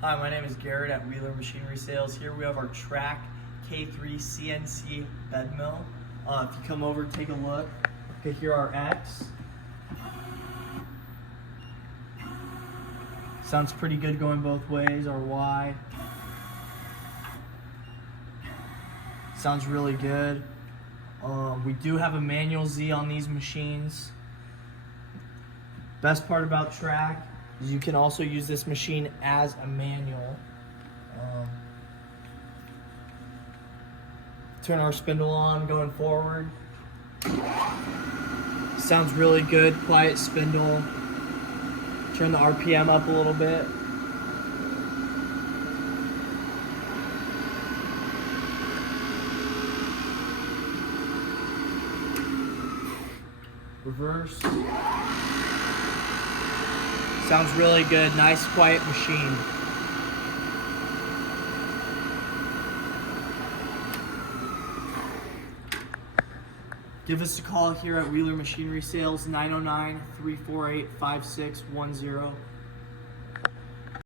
Hi, my name is Garrett at Wheeler Machinery Sales. Here we have our Trak K3Sx bed mill. If you come over, take a look. Okay, here our X. Sounds pretty good going both ways. Our Y. Sounds really good. We do have a manual Z on these machines. Best part about Trak is you can also use this machine as a manual. Turn our spindle on going forward. Sounds really good, quiet spindle. Turn the RPM up a little bit. Reverse. Sounds really good, nice quiet machine. Give us a call here at Wheeler Machinery Sales, 909-348-5610.